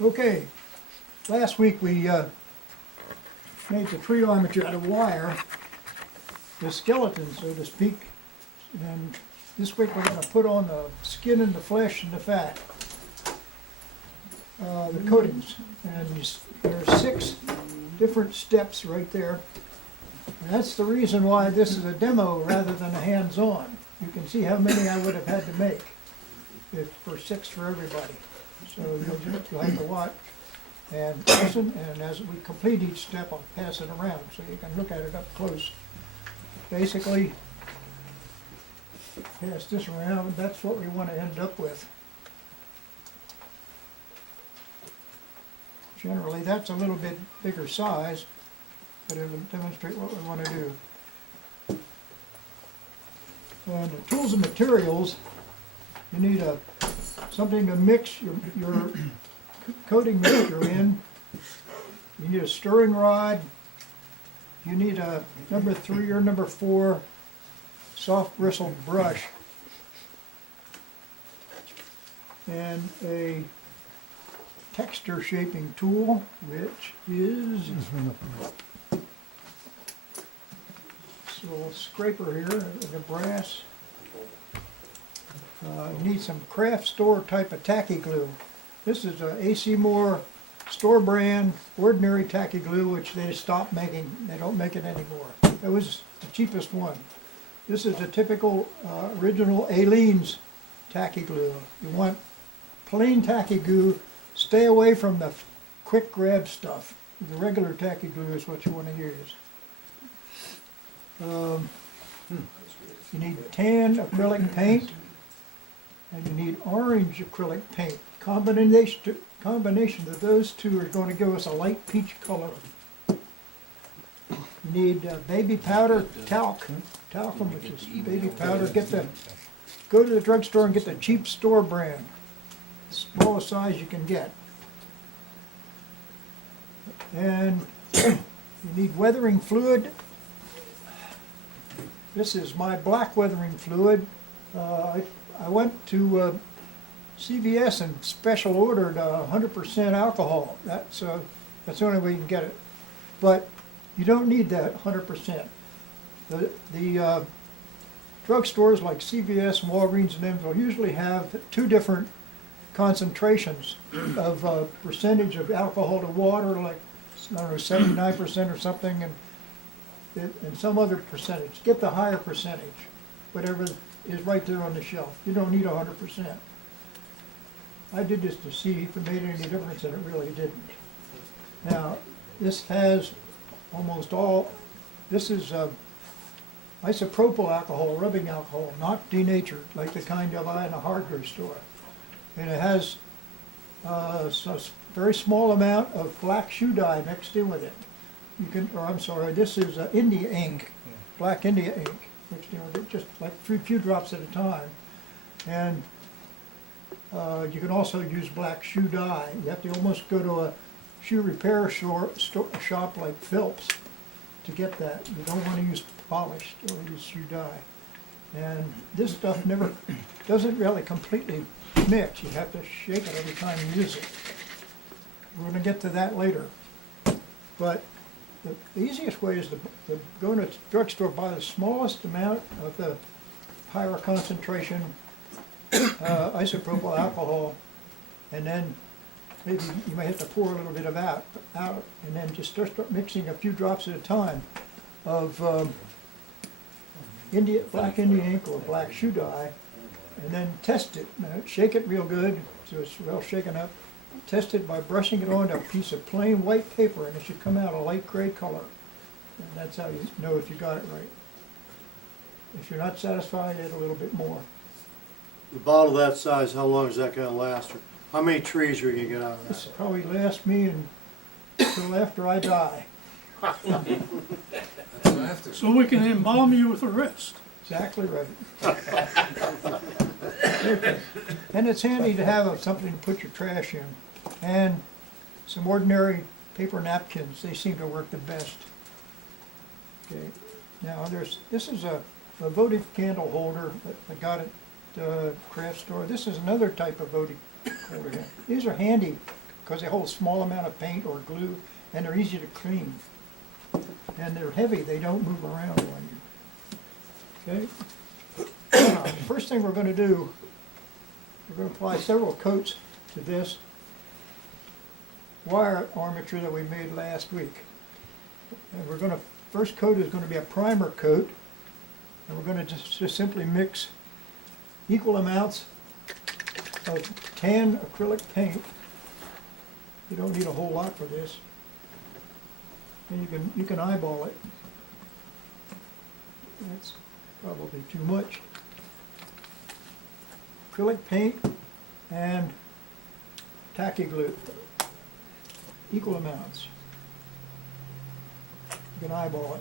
Okay, last week we made the tree armature out of wire, the skeleton, so to speak, and this week we're going to put on the skin and the flesh and the fat, the coatings, and there are 6 different steps right there. And that's the reason why this is a demo rather than a hands-on. You can see how many I would have had to make if for 6 for everybody. So you'll have to watch and listen, and as we complete each step, I'll pass it around so you can look at it up close. Basically, pass this around, that's what we want to end up with. Generally, that's a little bit bigger size, but it'll demonstrate what we want to do. And the tools and materials, you need something to mix your coating mixture in. You need a stirring rod. You need a number 3 or number 4 soft bristled brush. And a texture shaping tool, which is this little scraper here, the brass. You need some craft store type of tacky glue. This is a AC Moore store brand ordinary tacky glue, which they stopped making. They don't make it anymore. It was the cheapest one. This is a typical original Aleene's tacky glue. You want plain tacky glue. Stay away from the quick grab stuff. The regular tacky glue is what you want to use. You need tan acrylic paint, and you need orange acrylic paint. Combination of those two are going to give us a light peach color. You need baby powder, talcum, which is baby powder. Go to the drugstore and get the cheap store brand, smallest size you can get. And you need weathering fluid. This is my black weathering fluid. I went to CVS and special ordered 100% alcohol. That's the only way you can get it. But you don't need that 100%. The drugstores like CVS, Walgreens, and them will usually have 2 different concentrations of percentage of alcohol to water, like I don't know, 79% or something, and some other percentage. Get the higher percentage, whatever is right there on the shelf. You don't need 100%. I did this to see if it made any difference, and it really didn't. Now, this has almost all, this is isopropyl alcohol, rubbing alcohol, not denatured, like the kind you buy in a hardware store. And it has a very small amount of black shoe dye mixed in with it. This is India ink, black India ink, mixed in with it, just like a few drops at a time. And you can also use black shoe dye. You have to almost go to a shoe repair shop like Phillips to get that. You don't want to use polished or use shoe dye. And this stuff doesn't really completely mix. You have to shake it every time you use it. We're going to get to that later. But the easiest way is to go to a drugstore, buy the smallest amount of the higher concentration isopropyl alcohol, and then maybe you may have to pour a little bit of out, and then just start mixing a few drops at a time of black India ink or black shoe dye, and then test it. Shake it real good so it's well shaken up. Test it by brushing it onto a piece of plain white paper, and it should come out a light gray color. And that's how you know if you got it right. If you're not satisfied, add a little bit more. The bottle that size, how long is that going to last? Or how many trees are you going to get out of This that? will probably last me until after I die. So we can embalm you with the rest. Exactly right. Okay. And it's handy to have something to put your trash in. And some ordinary paper napkins. They seem to work the best. Okay. Now this is a votive candle holder that I got at the craft store. This is another type of votive holder here. These are handy because they hold a small amount of paint or glue, and they're easy to clean. And they're heavy, they don't move around on you. Okay? Now, the first thing we're gonna do, we're gonna apply several coats to this wire armature that we made last week. And we're gonna, first coat is gonna be a primer coat, and we're gonna just simply mix equal amounts of tan acrylic paint. You don't need a whole lot for this. And you can eyeball it. That's probably too much. Acrylic paint and tacky glue, equal amounts. You can eyeball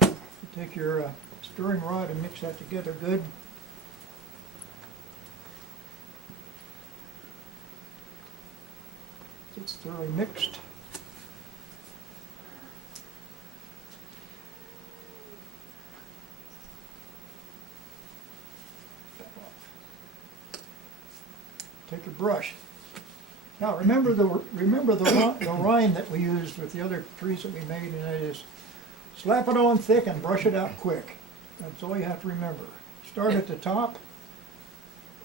it. You take your stirring rod and mix that together good. It's thoroughly mixed. Take your brush. Now remember the rhyme that we used with the other trees that we made, and that is slap it on thick and brush it out quick. That's all you have to remember. Start at the top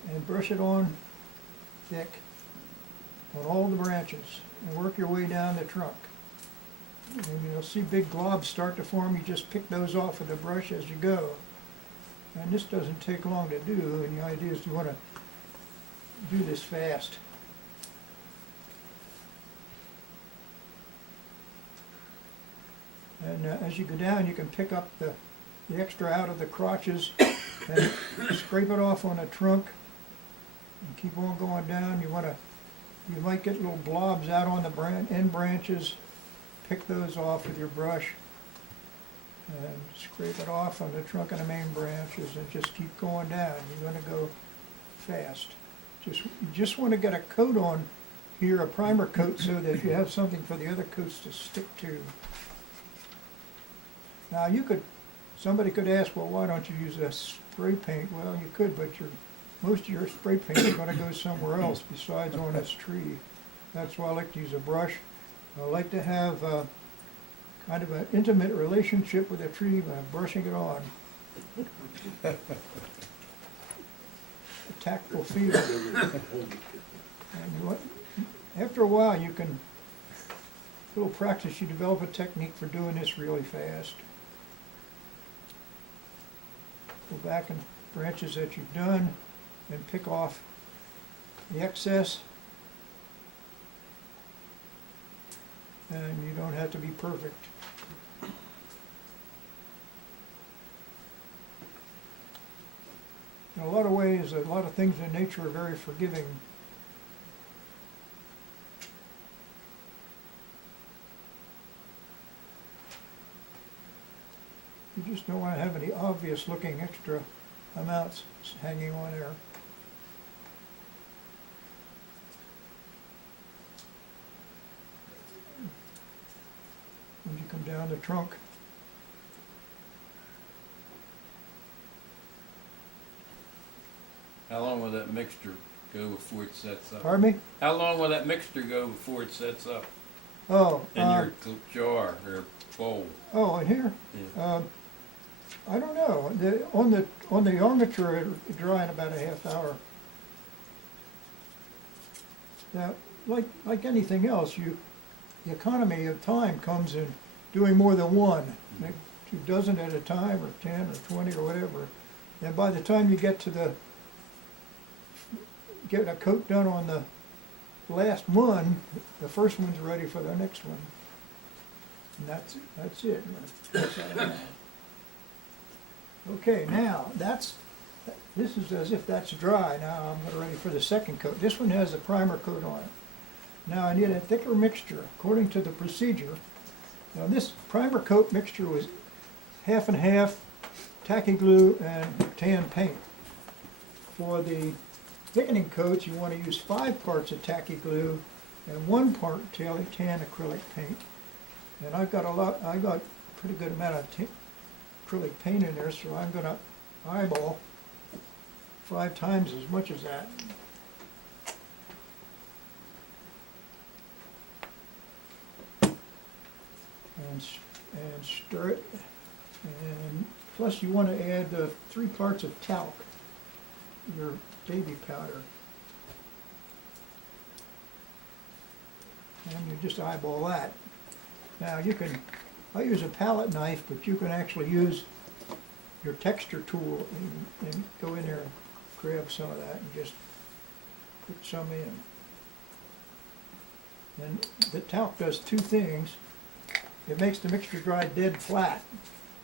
and brush it on thick on all the branches and work your way down the trunk. And you'll see big globs start to form. You just pick those off with the brush as you go. And this doesn't take long to do, and the idea is you want to do this fast. And as you go down, you can pick up the extra out of the crotches and scrape it off on the trunk and keep on going down. You might get little blobs out on the end branches. Pick those off with your brush and scrape it off on the trunk and the main branches and just keep going down. You're going to go fast. You just want to get a coat on here, a primer coat, so that you have something for the other coats to stick to. Now somebody could ask, well, why don't you use a spray paint? Well, you could, but most of your spray paint is going to go somewhere else besides on this tree. That's why I like to use a brush. I like to have kind of an intimate relationship with a tree by brushing it on. A tactile feel. And after a while, a little practice, you develop a technique for doing this really fast. Go back in branches that you've done and pick off the excess. And you don't have to be perfect. In a lot of ways, a lot of things in nature are very forgiving. You just don't want to have any obvious looking extra amounts hanging on there. When you come down the trunk, How long will that mixture go before it sets up? pardon me? How long will that mixture go before it sets up Oh, in your jar or bowl? oh, in here? Yeah. I don't know. On the armature, it'll dry in about a half hour. Now, like anything else, the economy of time comes in doing more than one, like 2 dozen at a time, or 10 or 20 or whatever. And by the time you get a coat done on the last one, the first one's ready for the next one. And that's it. That's how I know. Okay, now this is as if that's dry. Now I'm ready for the second coat. This one has a primer coat on it. Now I need a thicker mixture according to the procedure. Now this primer coat mixture was half and half tacky glue and tan paint. For the thickening coats, you want to use 5 parts of tacky glue and 1 part tan acrylic paint. And I got a pretty good amount of acrylic paint in there, so I'm going to eyeball 5 times as much as that. And stir it, and plus you want to add 3 parts of talc, your baby powder. And you just eyeball that. Now I use a palette knife, but you can actually use your texture tool and go in there and grab some of that and just put some in. And the talc does 2 things. It makes the mixture dry dead flat,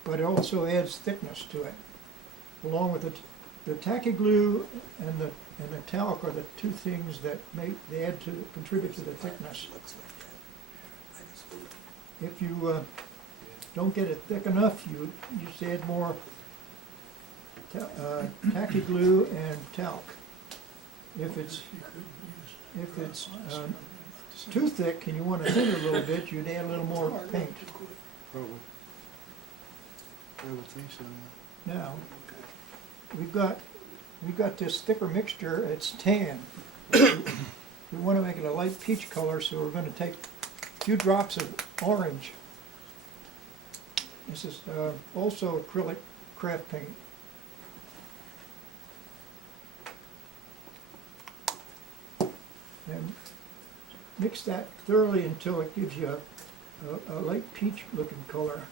but it also adds thickness to it. Along with the tacky glue and the talc are the 2 things that contribute to the thickness. If you don't get it thick enough, you just add more tacky glue and talc. If it's too thick and you want to thin it a little bit, you'd add a little more paint. Probably. I would think so. Now, we've got this thicker mixture. It's tan. We want to make it a light peach color, so we're going to take a few drops of orange. This is also acrylic craft paint. And mix that thoroughly until it gives you a light peach looking color.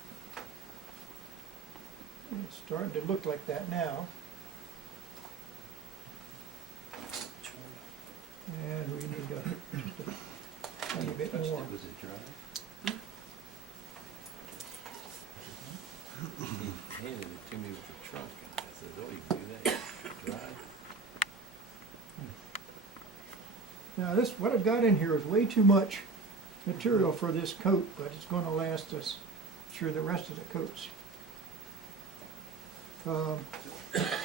It's starting to look like that now. And we need just a tiny bit more. Was it dry? He handed it to me with the trunk, and I said, oh, you can do that, dry? Now what I've got in here is way too much material for this coat, but it's going to last us through the rest of the coats.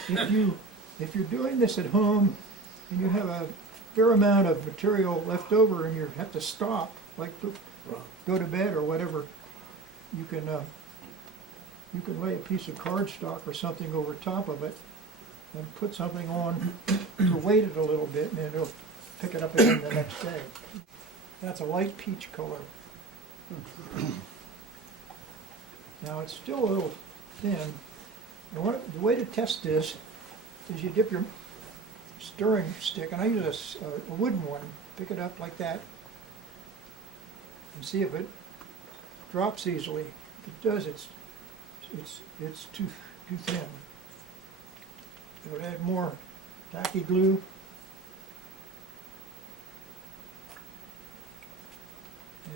If you're doing this at home and you have a fair amount of material left over and you have to stop, like go to bed or whatever, you can lay a piece of cardstock or something over top of it and put something on to weight it a little bit, and then it'll pick it up again the next day. That's a light peach color. Now it's still a little thin. The way to test this is you dip your stirring stick, and I use a wooden one, pick it up like that, and see if it drops easily. If it does, it's too thin. I would add more tacky glue.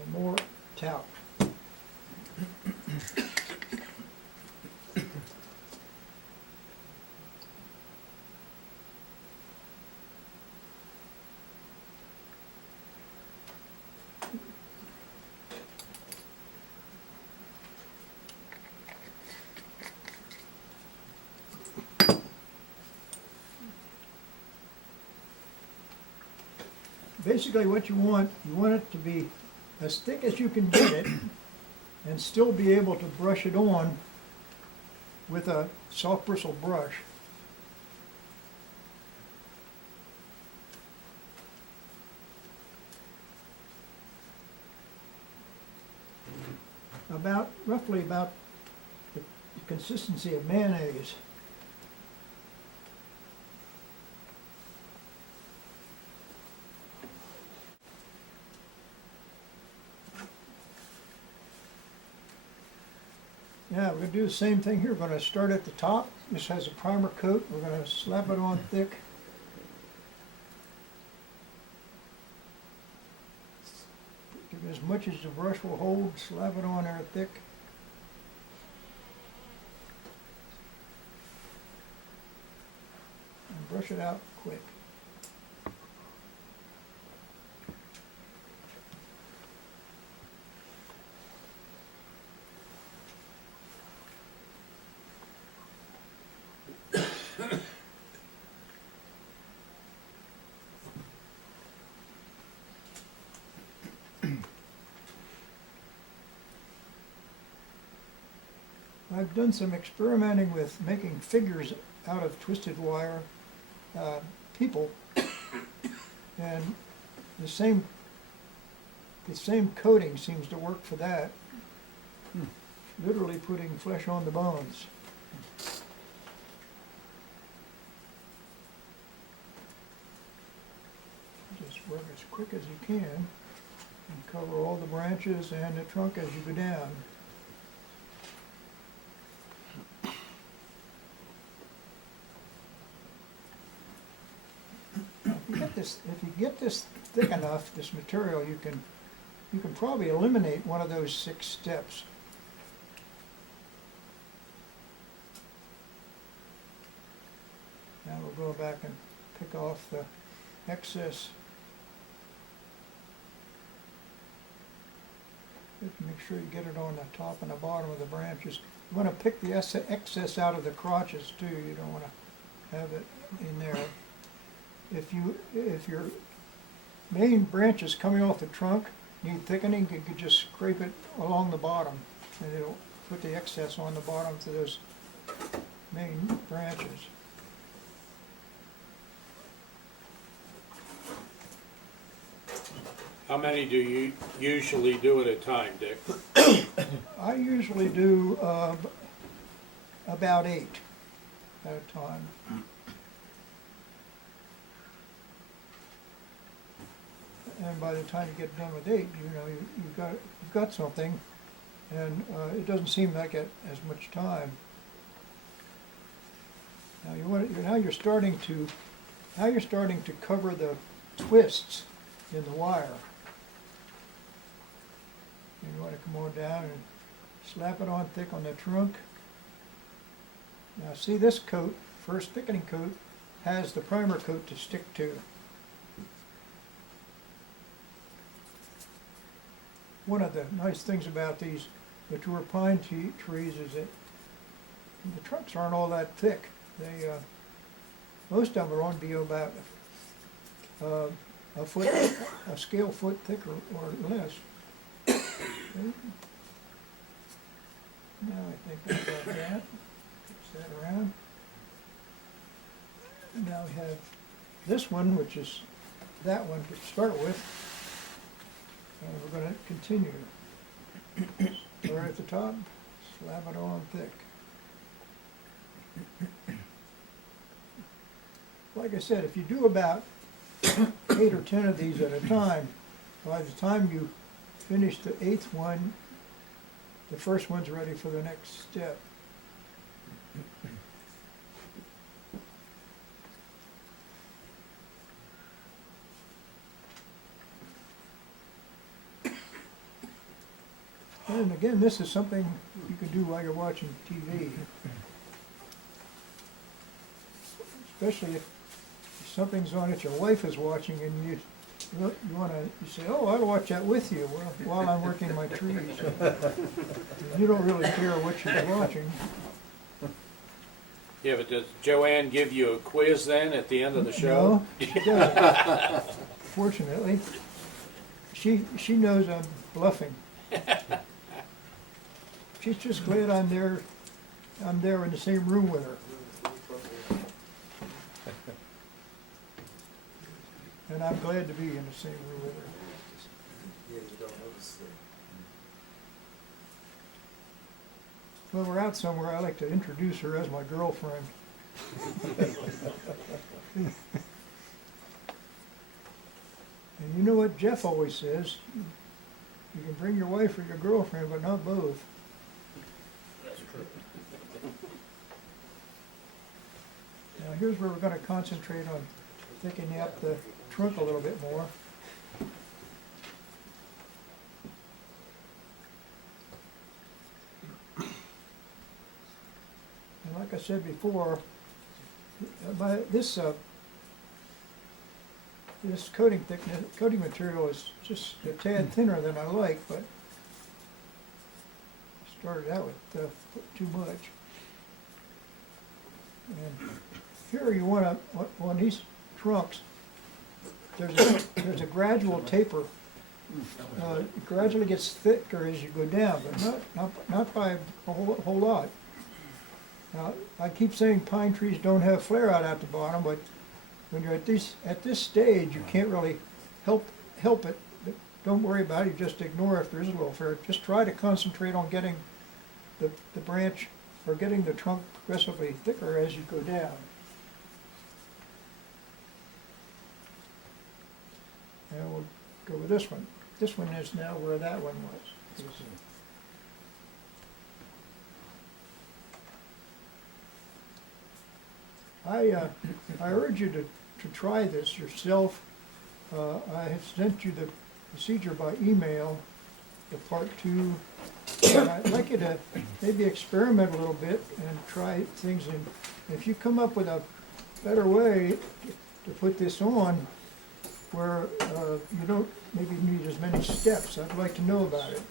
And more talc. Basically what you want it to be as thick as you can get it and still be able to brush it on with a soft bristle brush. Roughly about the consistency of mayonnaise. Yeah, we're going to do the same thing here. We're going to start at the top. This has a primer coat. We're going to slap it on thick. Give it as much as the brush will hold. Slap it on there thick. And brush it out quick. I've done some experimenting with making figures out of twisted wire, people. And the same coating seems to work for that. Literally putting flesh on the bones. Just work as quick as you can and cover all the branches and the trunk as you go down. If you get this thick enough, this material, you can probably eliminate one of those 6 steps. Now we'll go back and pick off the excess. Just make sure you get it on the top and the bottom of the branches. You want to pick the excess out of the crotches too. You don't want to have it in there. If your main branches coming off the trunk need thickening, you could just scrape it along the bottom, and it'll put the excess on the bottom to those main branches. How many do you usually do at a time, Dick? I usually do about 8 at a time. And by the time you get done with 8, you've got something, and it doesn't seem like it as much time. Now now you're starting to cover the twists in the wire. And you want to come on down and slap it on thick on the trunk. Now see, this coat, first thickening coat, has the primer coat to stick to. One of the nice things about these mature pine trees is that the trunks aren't all that thick. They, most of them are on to be about a scale foot thicker or less. Okay. Now I think I've got that. Fix that around. And now we have this one, which is that one to start with. And we're going to continue. Start at the top, slap it on thick. Like I said, if you do about 8 or 10 of these at a time, by the time you finish the 8th one, the first one's ready for the next step. And again, this is something you can do while you're watching TV. Especially if something's on that your wife is watching and you say, oh, I'll watch that with you while I'm working my trees. You don't really care what she's watching. Yeah, but does Joanne give you a quiz then at the end of the show? No, she doesn't. Fortunately, she knows I'm bluffing. She's just glad I'm there in the same room with her. And I'm glad to be in the same room with her. Yeah, you don't notice When we're out somewhere, I like to introduce her as my girlfriend. And you know what Jeff always says? You can bring your wife or your girlfriend, but not both. That's true. Now here's where we're going to concentrate on thickening up the trunk a little bit more. And like I said before, this coating material is just a tad thinner than I like, but I started out with too much. And here you want to, on these trunks, there's a gradual taper. It gradually gets thicker as you go down, but not by a whole lot. Now, I keep saying pine trees don't have flare out at the bottom, but when you're at this stage, you can't really help it. But don't worry about it, you just ignore if there is a little fair. Just try to concentrate on getting the branch, or getting the trunk progressively thicker as you go down. Now we'll go with this one. This one is now where that one was. I urge you to try this yourself. I have sent you the procedure by email, the part 2. And I'd like you to maybe experiment a little bit and try things. And if you come up with a better way to put this on, where you don't maybe need as many steps, I'd like to know about it.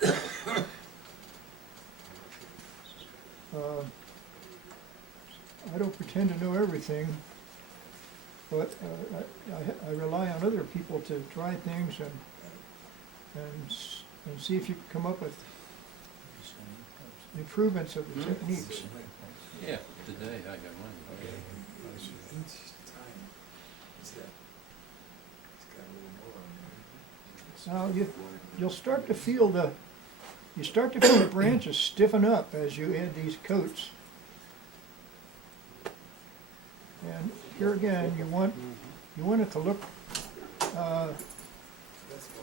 I don't pretend to know everything, but I rely on other people to try things and see if you can come up with improvements of the techniques. Yeah, today I got one. Now you'll start to feel the branches stiffen up as you add these coats. And here again, you want it to look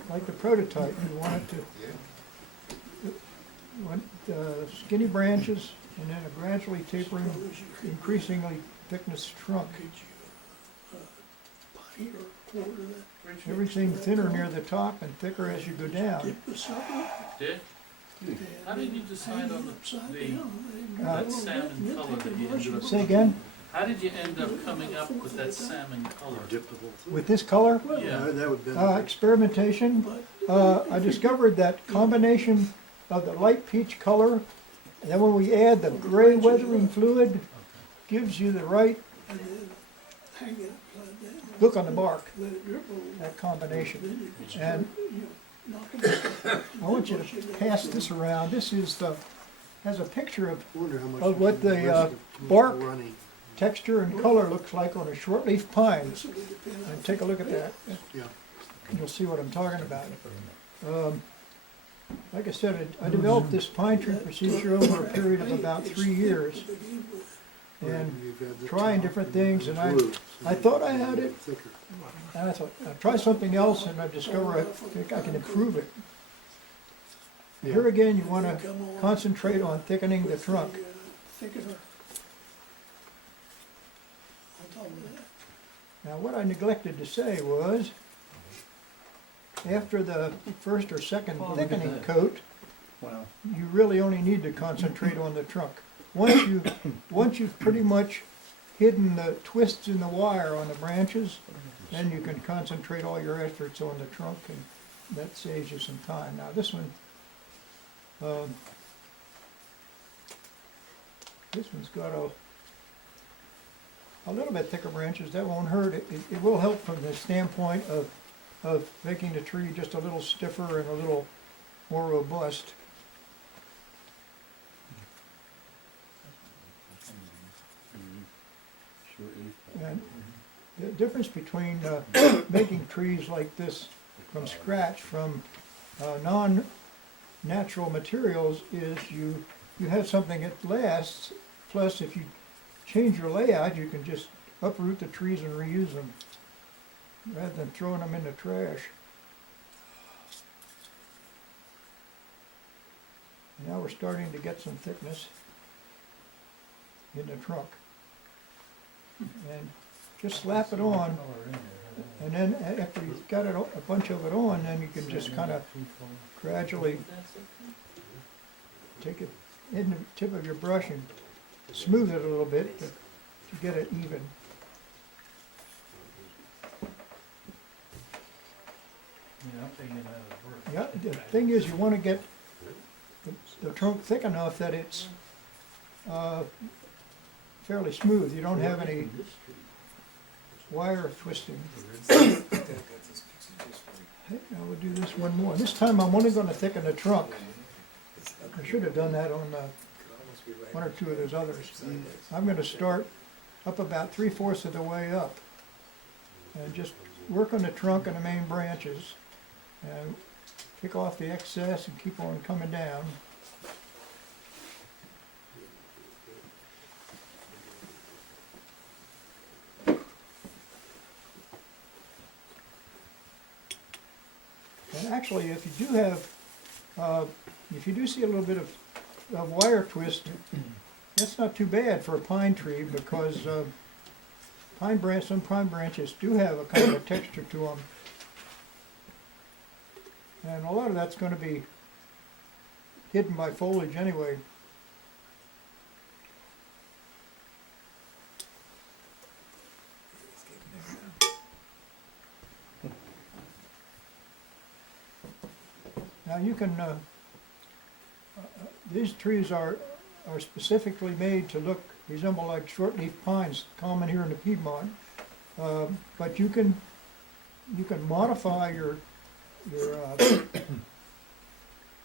like the prototype. You want it to skinny branches and then a gradually tapering, increasingly thickness trunk. Everything thinner near the top and thicker as you go down. Dick, how did you decide on that salmon color that you ended up? Say again? How did you end up coming up with that salmon color? With this color? Yeah. That would be. Experimentation. I discovered that combination of the light peach color, and then when we add the gray weathering fluid, gives you the right look on the bark, that combination. And I want you to pass this around. This is has a picture of Wonder how much of what the, rest of bark running. texture and color looks like on a shortleaf pine. And take a look at that. Yeah. You'll see what I'm talking about. Like I said, I developed this pine tree procedure over a period of about 3 years, and You've got the trying top different and then things, the and I blue, so thought I had it, thicker. and I thought, I'll try something else, and I discovered I think I can improve it. Here again, you want to concentrate on thickening the trunk. Now, what I neglected to say was, after the first or second thickening coat, you really only need to concentrate on the trunk. Once you've pretty much hidden the twists in the wire on the branches, then you can concentrate all your efforts on the trunk, and that saves you some time. Now this one, this one's got a little bit thicker branches. That won't hurt. It will help from the standpoint of making the tree just a little stiffer and a little more robust. And the difference between making trees like this from scratch from non-natural materials is you have something that lasts, plus if you change your layout, you can just uproot the trees and reuse them rather than throwing them in the trash. Now we're starting to get some thickness in the trunk. And just slap it on, and then after you've got it, a bunch of it on, then you can just kind of gradually take it in the tip of your brush and smooth it a little bit to get it even. Yeah, the thing is, you want to get the trunk thick enough that it's fairly smooth. You don't have any wire twisting. I will do this one more. This time I'm only going to thicken the trunk. I should have done that on one or two of those others. I'm going to start up about 3/4 of the way up. and just work on the trunk and the main branches, and pick off the excess and keep on coming down. And actually, if you do have, if you do see a little bit of wire twist, that's not too bad for a pine tree, because some pine branches do have a kind of a texture to them. And a lot of that's going to be hidden by foliage anyway. Now you can, these trees are specifically made to resemble like shortleaf pines, common here in the Piedmont. But you can modify your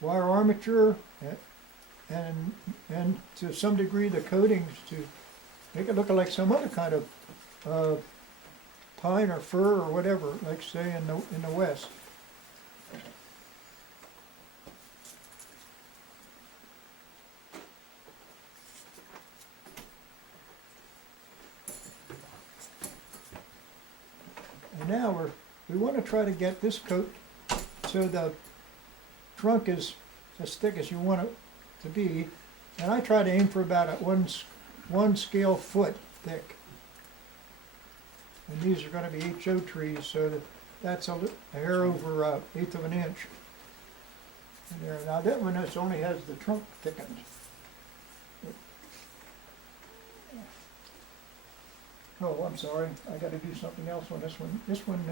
wire armature and to some degree the coatings to make it look like some other kind of pine or fir or whatever, like say in the West. And now we want to try to get this coat so the trunk is as thick as you want it to be. And I try to aim for about a one scale foot thick. And these are going to be HO trees, so that's a hair over 1/8 of an inch. And there. Now that one only has the trunk thickened. Oh, I'm sorry, I gotta do something else on this one. This one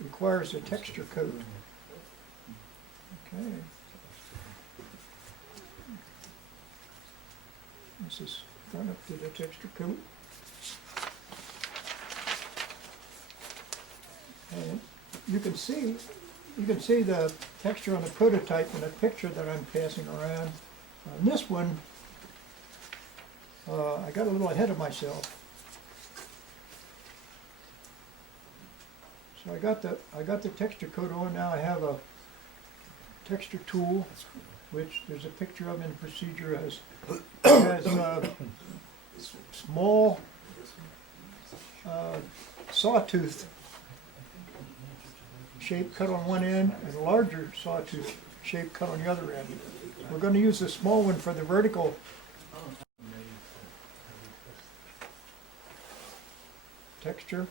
requires a texture coat. Okay. This is going up to the texture coat. And you can see the texture on the prototype in the picture that I'm passing around. On this one, I got a little ahead of myself. So I got the texture coat on. Now I have a texture tool, which there's a picture of in the procedure, has small sawtooth shape cut on one end and a larger sawtooth shape cut on the other end. We're going to use the small one for the vertical texture.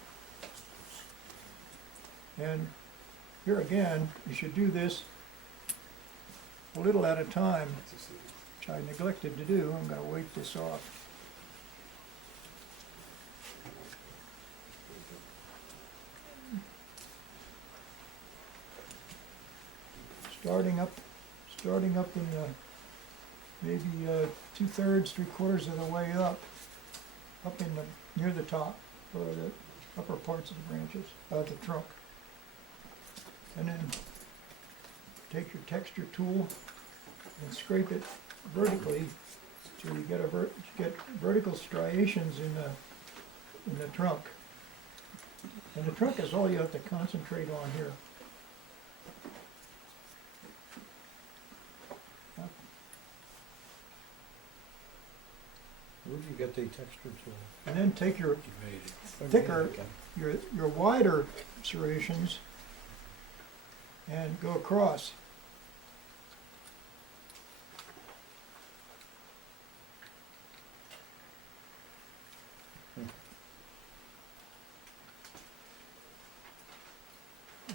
And here again, you should do this a little at a time, which I neglected to do. I'm going to weight this off. Starting up in the maybe 2/3, 3/4 of the way up in the near the top or the upper parts of the branches of the trunk. And then take your texture tool and scrape it vertically so you get vertical striations in the trunk. And the trunk is all you have to concentrate on here. Where'd you get the texture tool? And then take your thicker, your wider serrations and go across.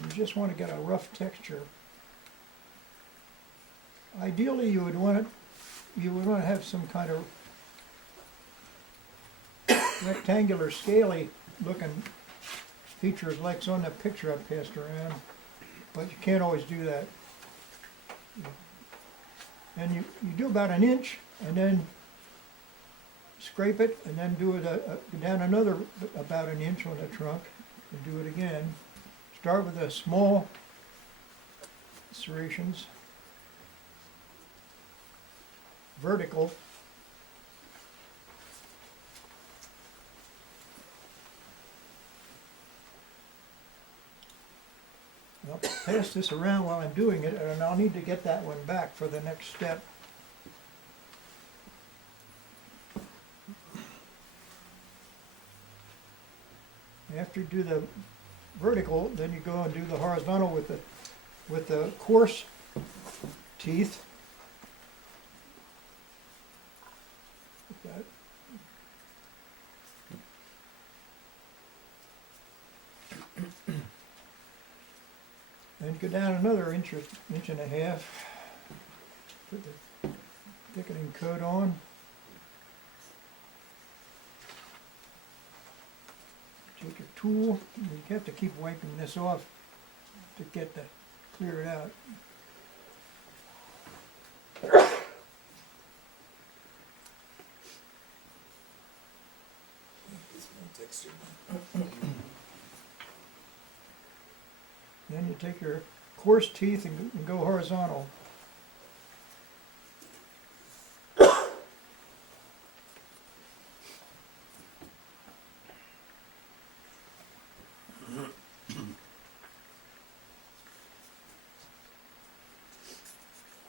You just want to get a rough texture. Ideally, you would want to have some kind of rectangular, scaly looking features like on the picture I passed around, but you can't always do that. And you do about an inch and then scrape it and then do it down another about an inch on the trunk and do it again. Start with the small serrations, vertical, pass this around while I'm doing it, and I'll need to get that one back for the next step. After you do the vertical, then you go and do the horizontal with the coarse teeth. Like that. Then go down another inch and a half. Put the thickening coat on. Take your tool, you have to keep wiping this off to get the, clear it out. It's more texture. Then you take your coarse teeth and go horizontal.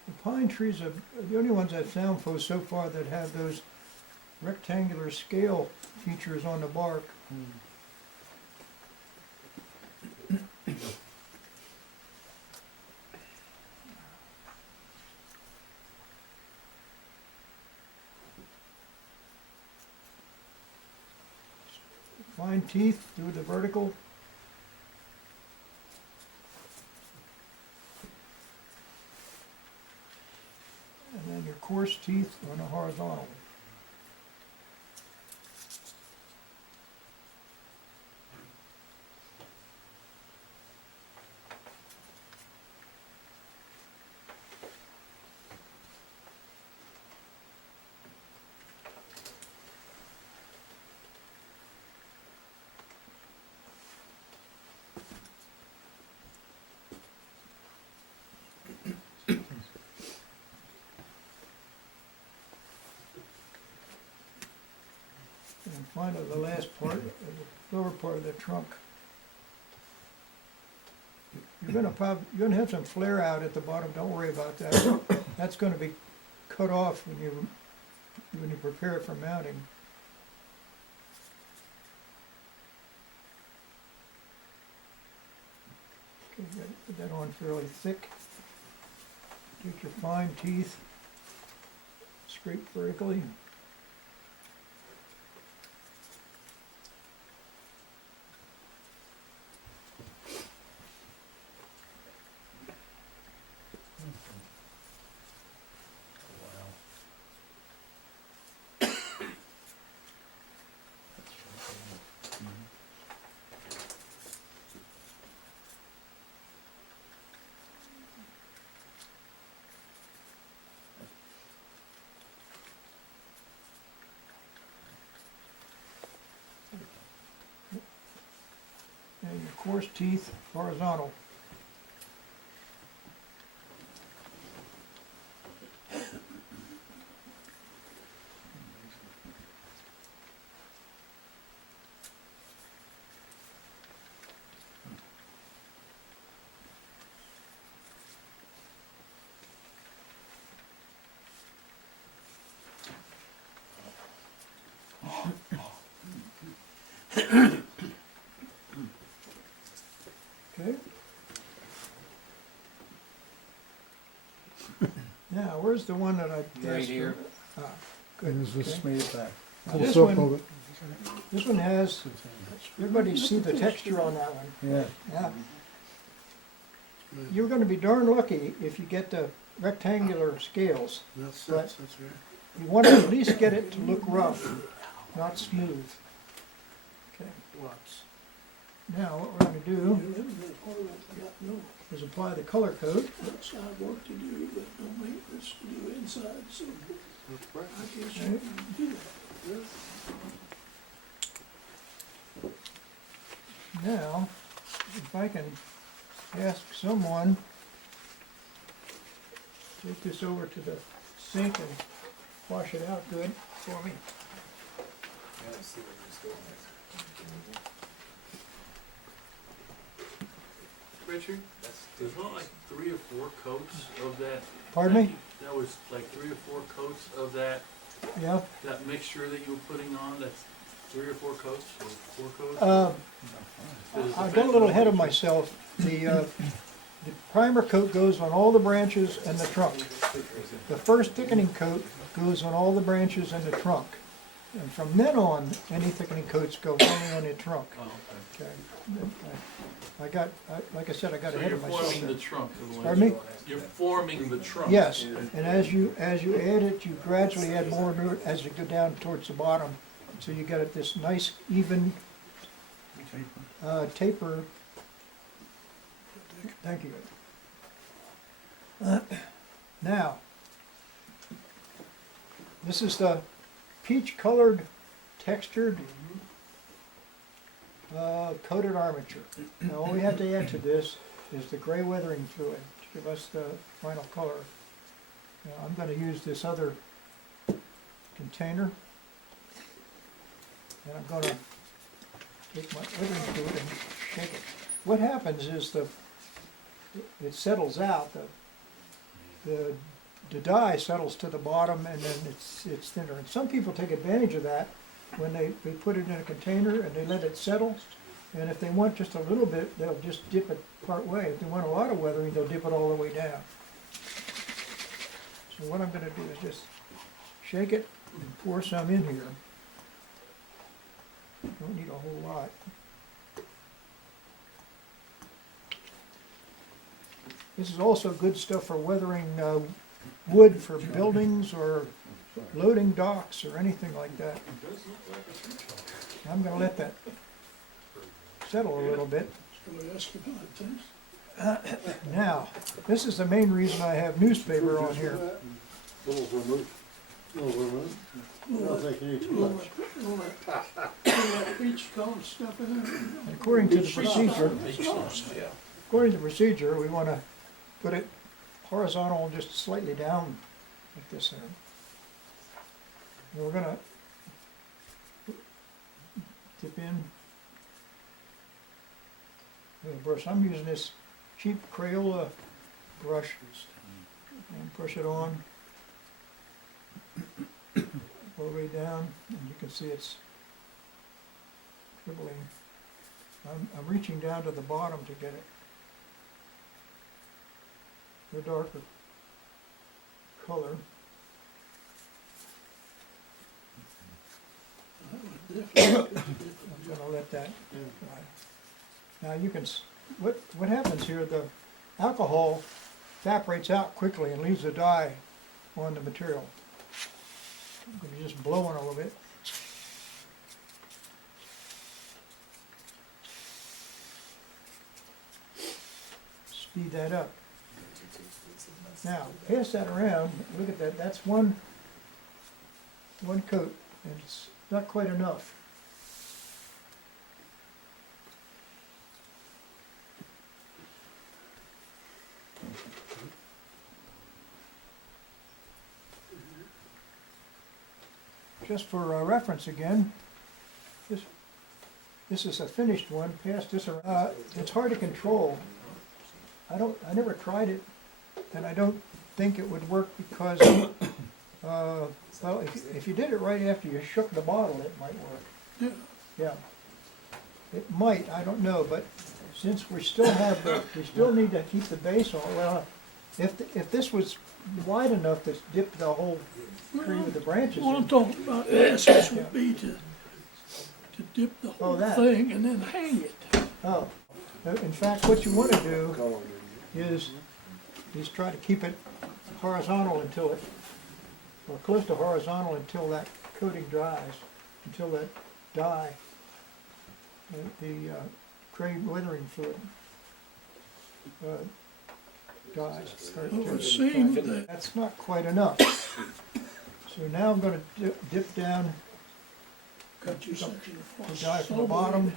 The pine trees are the only ones I've found so far that have those rectangular scale features on the bark. Fine teeth, do the vertical. And then your coarse teeth on the horizontal. And finally, the last part, the lower part of the trunk. You're gonna have some flare out at the bottom, don't worry about that. That's gonna be cut off when you prepare it for mounting. Okay, you gotta put that on fairly thick. Take your fine teeth, scrape vertically. And your coarse teeth horizontal. Okay. Now, where's the one that I passed? Right here. Ah, good, This was okay. made it back. Now, Full this circle one, of it. this one has, everybody see the texture on that one? Yeah. Yeah. You're gonna be darn lucky if you get the rectangular scales. That's Right. right. You want to at least get it to look rough, not smooth. Okay. Lots. Now, what we're gonna do is apply the color coat. Outside work to do, but no maintenance to do inside, so That's right. I guess Okay. you can do that. Now, if I can ask someone, take this over to the sink and wash it out good for me. Yeah, let's see where this goes. Richard? There's not like 3 or 4 coats of that. Pardon me? That was like 3 or 4 coats of that, Yeah? that mixture that you were putting on, that's 3 or 4 coats, or 4 coats? I got a little ahead of myself. The primer coat goes on all the branches and the trunk. The first thickening coat goes on all the branches and the trunk. And from then on, any thickening coats go only on the trunk. Oh, okay. Okay. Like I said, I got So ahead you're of myself forming the there. trunk. is what Pardon me? You're forming the trunk. Yes, and as you add it, you gradually add more to it as you go down towards the bottom. So you get it this nice, even taper. Thank you. Now, this is the peach-colored textured coated armature. Now, all we have to add to this is the gray weathering fluid to give us the final color. Now, I'm going to use this other container, and I'm going to take my weathering fluid and shake it. What happens is it settles out. The dye settles to the bottom, and then it's thinner. And some people take advantage of that when they put it in a container and they let it settle. And if they want just a little bit, they'll just dip it part way. If they want a lot of weathering, they'll dip it all the way down. So what I'm going to do is just shake it and pour some in here. Don't need a whole lot. This is also good stuff for weathering wood for buildings or loading docks or anything like that. I'm going to let that settle a little bit. Somebody ask you about it, too? Now, this is the main reason I have newspaper on here. Little vermouth. Little vermouth. I don't think you need too All much. that peach colored stuff in there. And according to the procedure, according to the procedure, we want to put it horizontal just slightly down like this here. And we're going to dip in with a brush. I'm using this cheap Crayola brush and push it on all the way down, and you can see it's dribbling. I'm reaching down to the bottom to get it the darker color. I'm gonna let that dry. Now you can, what happens here, the alcohol evaporates out quickly and leaves the dye on the material. I'm gonna just blow on a little bit. Speed that up. Now, pass that around, look at that, that's one coat, and it's not quite enough. Just for reference again, this is a finished one, pass this around. It's hard to control. I never tried it, and I don't think it would work because, well, if you did it right after you shook the bottle, it might work. Yeah. It might, I don't know, but since we still need to keep the base on, well, if this was wide enough to dip the whole tree with the branches What I'm in. talking about, essence would be to dip the whole that. thing and then hang it. Oh, in fact, what you want to do is try to keep it horizontal until or close to horizontal until that coating dries, until that dye, the gray weathering fluid dries. It would seem that That's not quite enough. So now I'm going to dip down cut your section of the dye from the bottom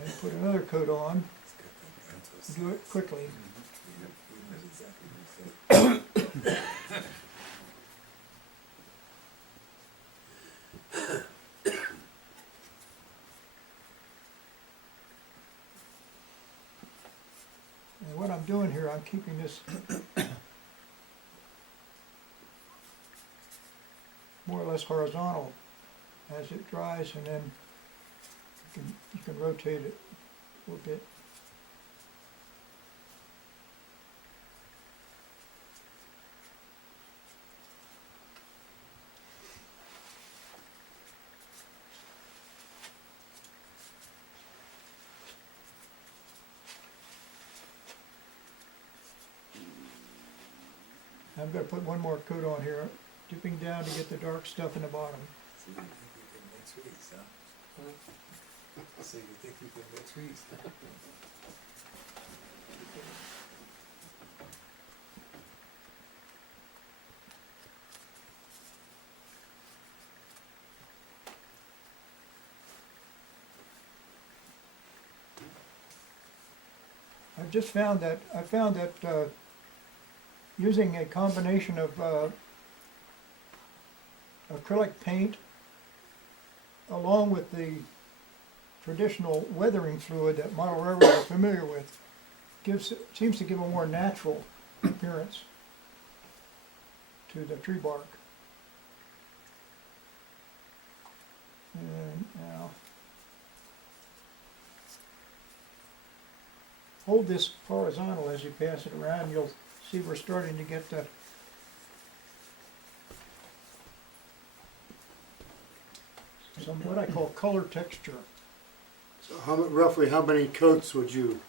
and put another coat on. Do it quickly. doing here, I'm keeping this more or less horizontal as it dries, and then you can rotate it a little bit. I'm gonna put one more coat on here, dipping down to get the dark stuff in the bottom. So you think you can mix trees, huh? So you think you can mix trees? I've just found that, using a combination of acrylic paint along with the traditional weathering fluid that model railroads are familiar with, seems to give a more natural appearance to the tree bark. And now, hold this horizontal as you pass it around, you'll see we're starting to get some what I call color texture. So roughly how many coats would you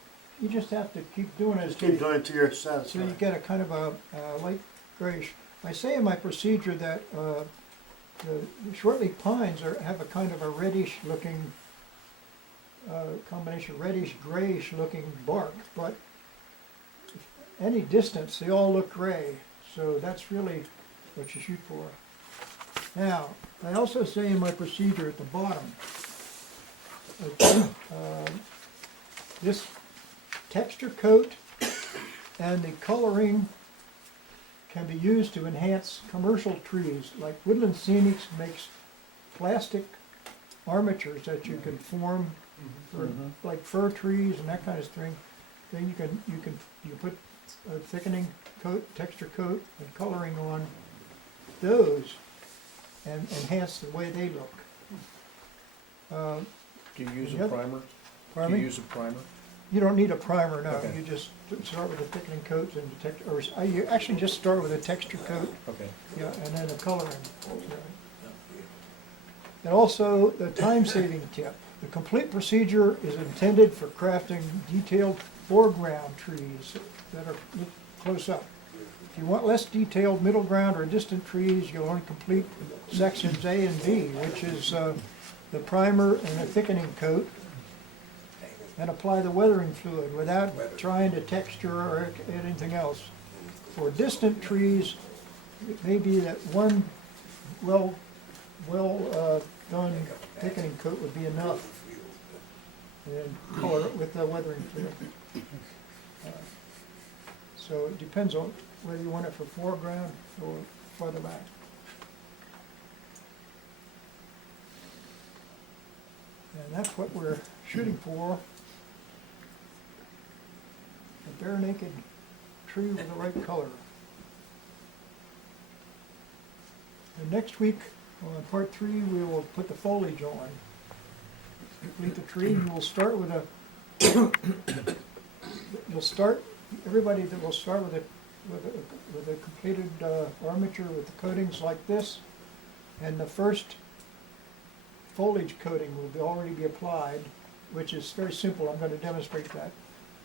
You just have to keep doing it just keep until doing it to your you satisfaction? get a kind of a light grayish. I say in my procedure that the shortleaf pines have a kind of a reddish looking combination reddish grayish looking bark, but any distance they all look gray, so that's really what you shoot for. Now, I also say in my procedure at the bottom, this texture coat and the coloring can be used to enhance commercial trees, like Woodland Scenics makes plastic armatures that you can form for like fir trees and that kind of thing. Then you put a thickening coat, texture coat, and coloring on those, and enhance the way they look. Do you use Yep. a primer? Pardon Do me? you use a primer? You don't need a primer, no. Okay. You just start with the thickening coats and the texture, or you actually just start with a texture coat, Okay. yeah, and then the coloring. And also, the time-saving tip. The complete procedure is intended for crafting detailed foreground trees that are look close up. If you want less detailed middle ground or distant trees, you'll only complete sections A and B, which is the primer and the thickening coat, and apply the weathering fluid without trying to texture or anything else. For distant trees, it may be that one well done thickening coat would be enough, and color it with the weathering fluid. So it depends on whether you want it for foreground or further back. And that's what we're shooting for. A bare naked tree with the right color. And next week, on part 3, we will put the foliage on. Complete the tree, and we'll start with everybody that will start with a completed armature with the coatings like this, and the first foliage coating will already be applied, which is very simple. I'm going to demonstrate that.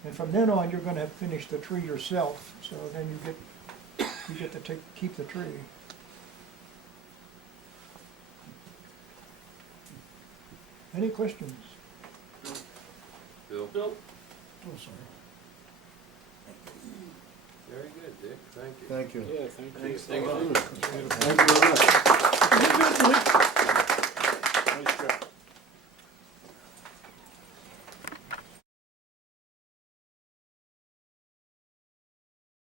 And from then on, you're going to finish the tree yourself. So then you get to keep the tree. Any questions? Bill? Bill, Oh, sorry. Very good, Dick, thank you. Thank you. Yeah, thank you. Thanks, Thank you very much.